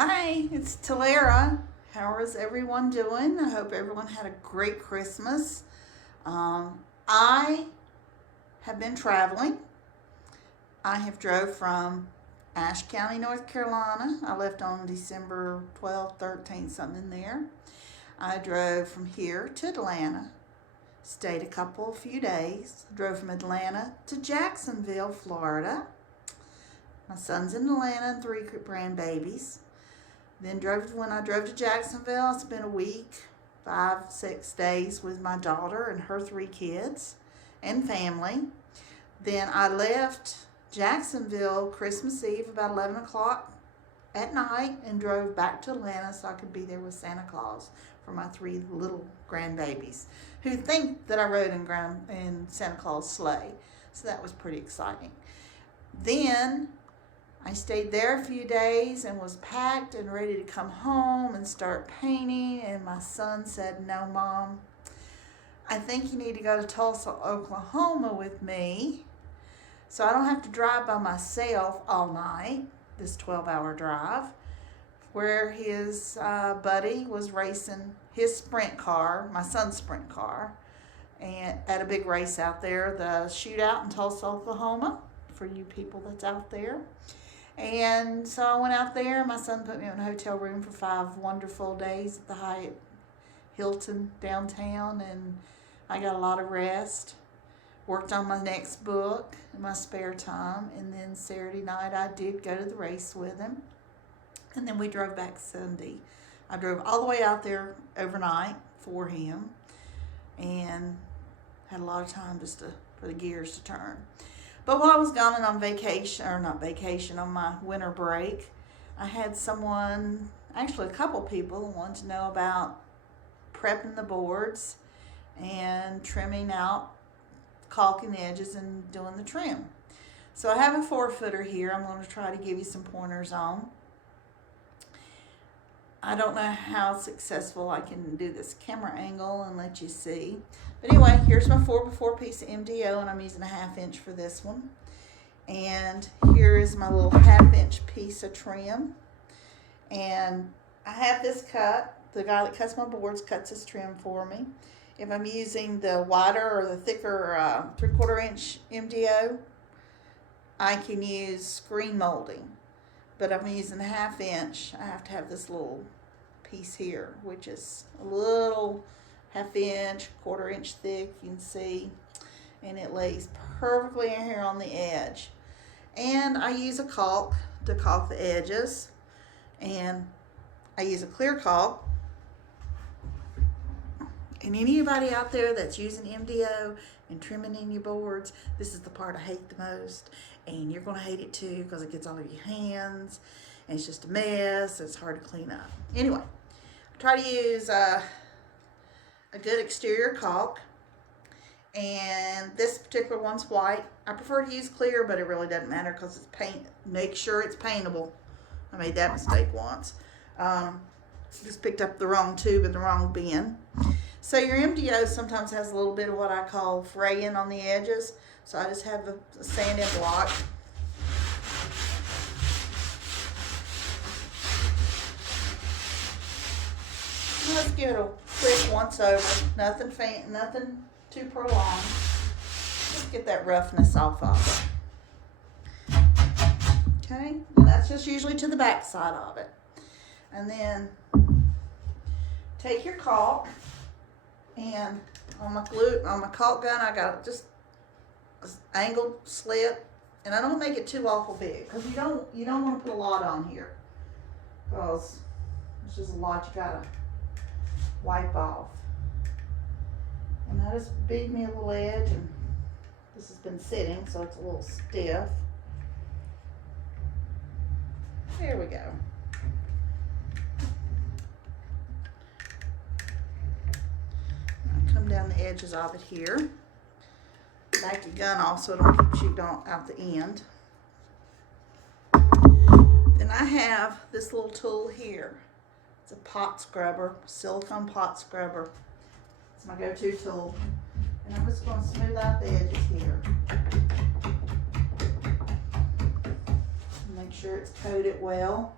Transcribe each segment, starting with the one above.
Hi, it's Talara. How is everyone doing? I hope everyone had a great Christmas. I have been traveling. I have drove from Ashe County, North Carolina. I left on December 12th, 13th, something there. I drove from here to Atlanta. Stayed a few days. Drove from Atlanta to Jacksonville, Florida. My son's in Atlanta and three grandbabies. Then when I drove to Jacksonville, I spent a week, 5, 6 days with my daughter and her three kids and family. Then I left Jacksonville Christmas Eve about 11 o'clock at night and drove back to Atlanta so I could be there with Santa Claus for my three little grandbabies who think that I rode in Santa Claus sleigh. So that was pretty exciting. Then I stayed there a few days and was packed and ready to come home and start painting. And my son said, "No, Mom, I think you need to go to Tulsa, Oklahoma with me so I don't have to drive by myself all night, this 12-hour drive," where his buddy was racing his sprint car, my son's sprint car, and at a big race out there, the shootout in Tulsa, Oklahoma, for you people that's out there. And so I went out there. My son put me in a hotel room for 5 wonderful days at the Hyatt Hilton downtown, and I got a lot of rest. Worked on my next book in my spare time, and then Saturday night I did go to the race with him, and then we drove back Sunday. I drove all the way out there overnight for him, and had a lot of time for the gears to turn. But while I was gone and on vacation, or not vacation, on my winter break, I had someone, actually a couple people, wanted to know about prepping the boards and trimming out, caulking the edges and doing the trim. So I have a 4-footer here I'm going to try to give you some pointers on. I don't know how successful I can do this camera angle and let you see. But anyway, here's my 4x4 piece of MDO, and I'm using a 1/2 inch for this one. And here is my little 1/2 inch piece of trim. And I have this cut. The guy that cuts my boards cuts this trim for me. If I'm using the wider or the thicker 3/4 inch MDO, I can use screen molding. But if I'm using a 1/2 inch, I have to have this little piece here, which is a little 1/2 inch, 1/4 inch thick, you can see, and it lays perfectly in here on the edge. And I use a caulk to caulk the edges, and I use a clear caulk. And anybody out there that's using MDO and trimming in your boards, this is the part I hate the most, and you're going to hate it too because it gets all over your hands and it's just a mess. It's hard to clean up. Anyway, I try to use a good exterior caulk, and this particular one's white. I prefer to use clear, but it really doesn't matter because it's paint. Make sure it's paintable. I made that mistake once. Just picked up the wrong tube in the wrong bin. So your MDO sometimes has a little bit of what I call fraying on the edges. So I just have a sand-in block. Let's give it a quick once over. Nothing too prolonged. Just get that roughness off of it. Okay, and that's just usually to the back side of it. And then take your caulk, and on my caulk gun, I got just an angled slit, and I don't make it too awful big because you don't want to put a lot on here because it's just a lot you gotta wipe off. And I just beat me a little edge, and this has been sitting, so it's a little stiff. There we go. Come down the edges of it here. Back your gun off so it don't keep shooting out the end. Then I have this little tool here. It's a pot scrubber, silicone pot scrubber. It's my go-to tool. And I'm just going to smooth out the edges here. Make sure it's coated well.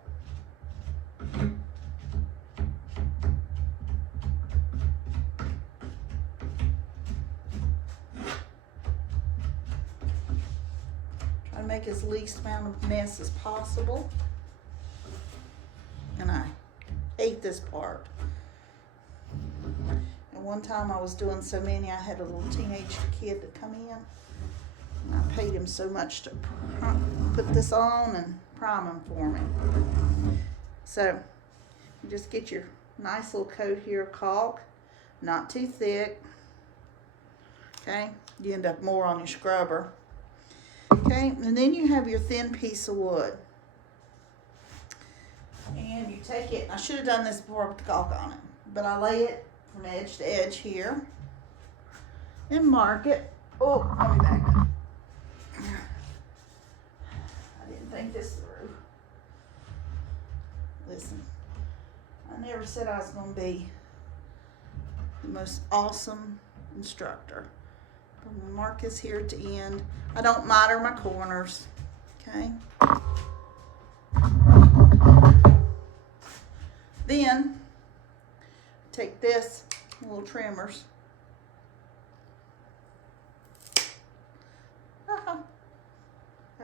I make as least amount of mess as possible. And I hate this part. And one time I was doing so many, I had a little teenage kid to come in. And I paid him so much to put this on and prime them for me. So you just get your nice little coat here of caulk, not too thick. Okay, you end up more on your scrubber. Okay, and then you have your thin piece of wood. And you take it, I should have done this before I put the caulk on it, but I lay it from edge to edge here and mark it. Oh, let me back up. I didn't think this through. Listen, I never said I was going to be the most awesome instructor. I'm going to mark this here at the end. I don't miter my corners, okay? Then, take this, little trimmers. Have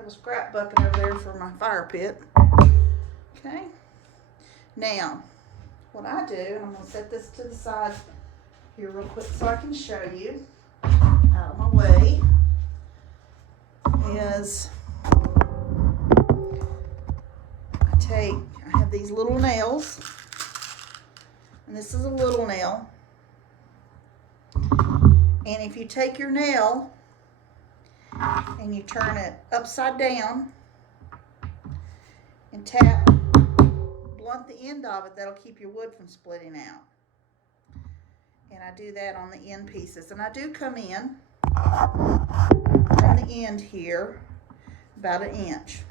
a scrap bucket over there for my fire pit. Okay. Now, what I do, and I'm going to set this to the side here real quick so I can show you out of my way, is I have these little nails, and this is a little nail, and if you take your nail and you turn it upside down and blunt the end of it, that'll keep your wood from splitting out. And I do that on the end pieces, and I do come in from the end here about 1 inch.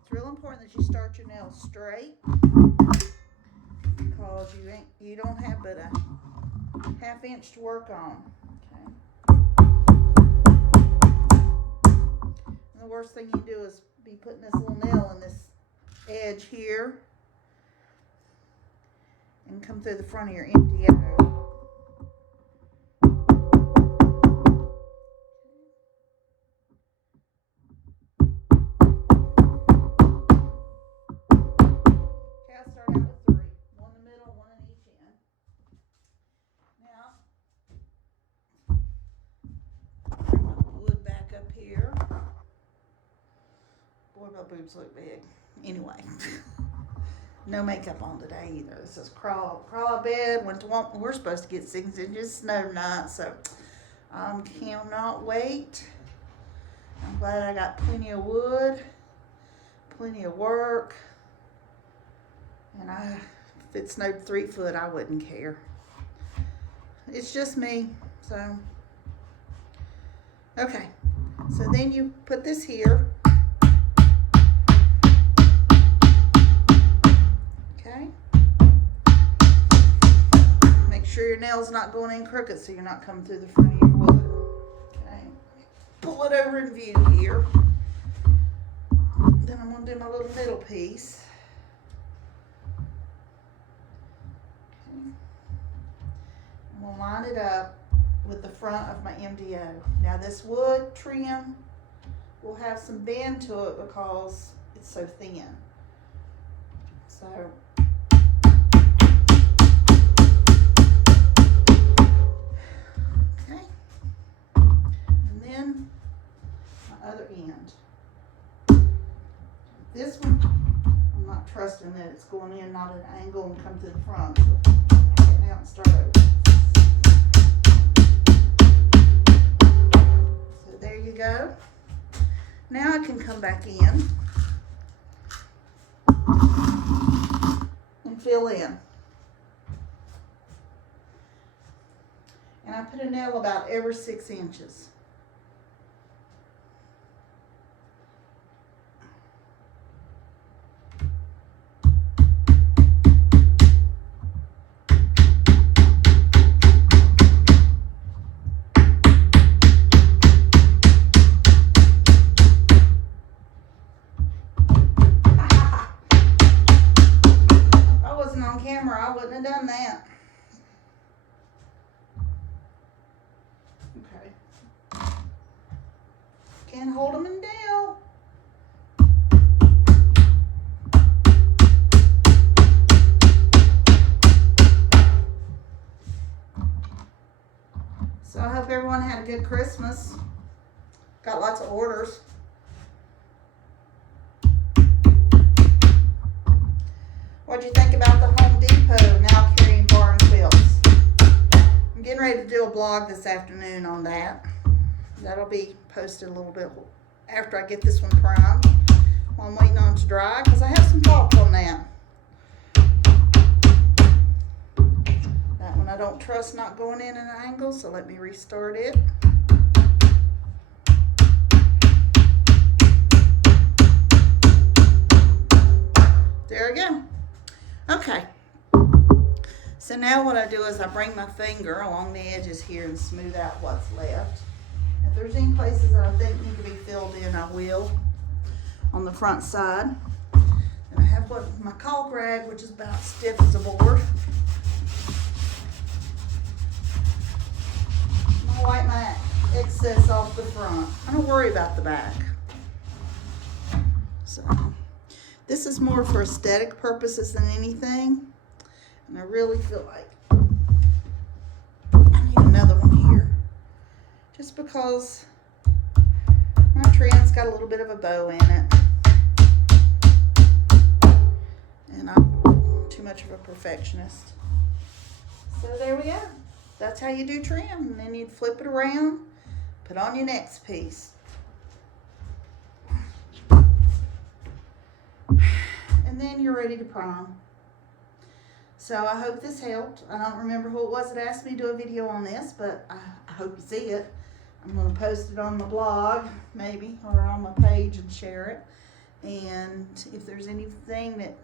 It's real important that you start your nails straight, because you don't have but a 1/2 inch to work on. Okay. And the worst thing you do is be putting this little nail in this edge here and come through the front of your MDO. Okay, I'll start out with 3. 1 in the middle, 1 in each end. Now, bring my wood back up here. Boy, my boobs look big. Anyway. No makeup on today either. This is crawl out bed. Went to Walmart. We're supposed to get 6 inches snow tonight, so I cannot wait. I'm glad I got plenty of wood, plenty of work, and if it snowed 3 foot, I wouldn't care. It's just me, so okay. So then you put this here. Make sure your nail's not going in crooked so you're not coming through the front of your wood. Okay. Pull it over in view here. Then I'm going to do my little middle piece. Okay. I'm going to line it up with the front of my MDO. Now this wood trim will have some bend to it because it's so thin. So other end. This one, I'm not trusting that it's going in not at an angle and come to the front. So get out and start over. So there you go. Now I can come back in and fill in. And I put a nail about every 6 inches. I wouldn't have done that. can't hold them in down. So I hope everyone had a good Christmas. Got lots of orders. What'd you think about the Home Depot now carrying Barn Quilts? I'm getting ready to do a blog this afternoon on that. That'll be posted a little bit after I get this one primed. While I'm waiting on it to dry, because I have some thoughts on that. That one I don't trust not going in an angle, so let me restart it. There we go. Okay. So now what I do is I bring my finger along the edges here and smooth out what's left. If there's any places that I think need to be filled in, I will on the front side. And I have my caulk rag, which is about stiff as a board. I'll wipe my excess off the front. I don't worry about the back. So this is more for aesthetic purposes than anything. And I really feel like I need another one here. Just because my trim's got a little bit of a bow in it. And I'm too much of a perfectionist. So there we go. That's how you do trim. And then you'd flip it around, put on your next piece. And then you're ready to prime. So I hope this helped. I don't remember who it was that asked me to do a video on this, but I hope you see it. I'm going to post it on my blog, maybe, or on my page and share it. And if there's anything that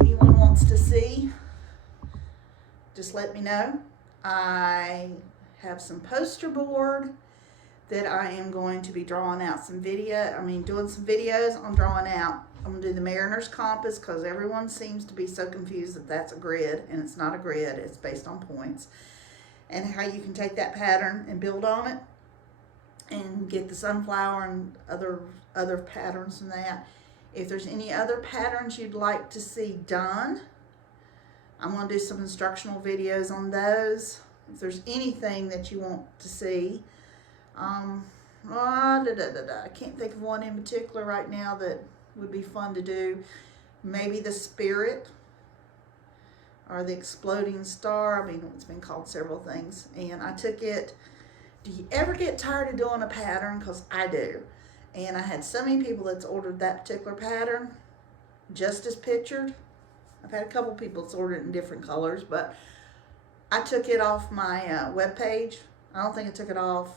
anyone wants to see, just let me know. I have some poster board that I am going to be drawing out some doing some videos on drawing out. I'm going to do the Mariner's Compass because everyone seems to be so confused that that's a grid, and it's not a grid. It's based on points. And how you can take that pattern and build on it and get the sunflower and other patterns and that. If there's any other patterns you'd like to see done, I'm going to do some instructional videos on those. If there's anything that you want to see, I can't think of one in particular right now that would be fun to do. Maybe the spirit or the exploding star. I mean, it's been called several things. And I took it. Do you ever get tired of doing a pattern? Because I do. And I had so many people that's ordered that particular pattern just as pictured. I've had a couple people that's ordered it in different colors, but I took it off my webpage. I don't think I took it off.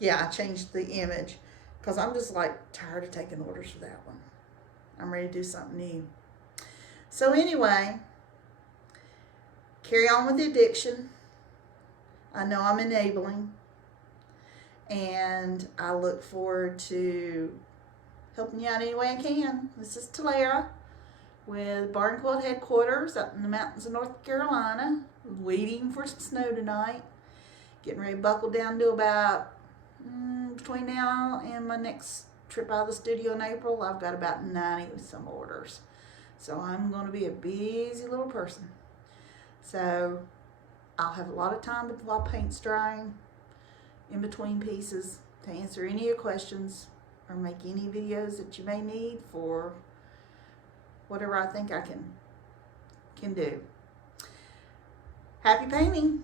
Yeah, I changed the image because I'm just like tired of taking orders for that one. I'm ready to do something new. So anyway, carry on with the addiction. I know I'm enabling, and I look forward to helping you out any way I can. This is Talara with Barn Quilt headquarters up in the mountains of North Carolina, waiting for some snow tonight. Getting ready to buckle down to about between now and my next trip out of the studio in April. I've got about 90 with some orders. So I'm going to be a busy little person. So I'll have a lot of time while paint's drying in between pieces to answer any of your questions or make any videos that you may need for whatever I think I can do. Happy painting!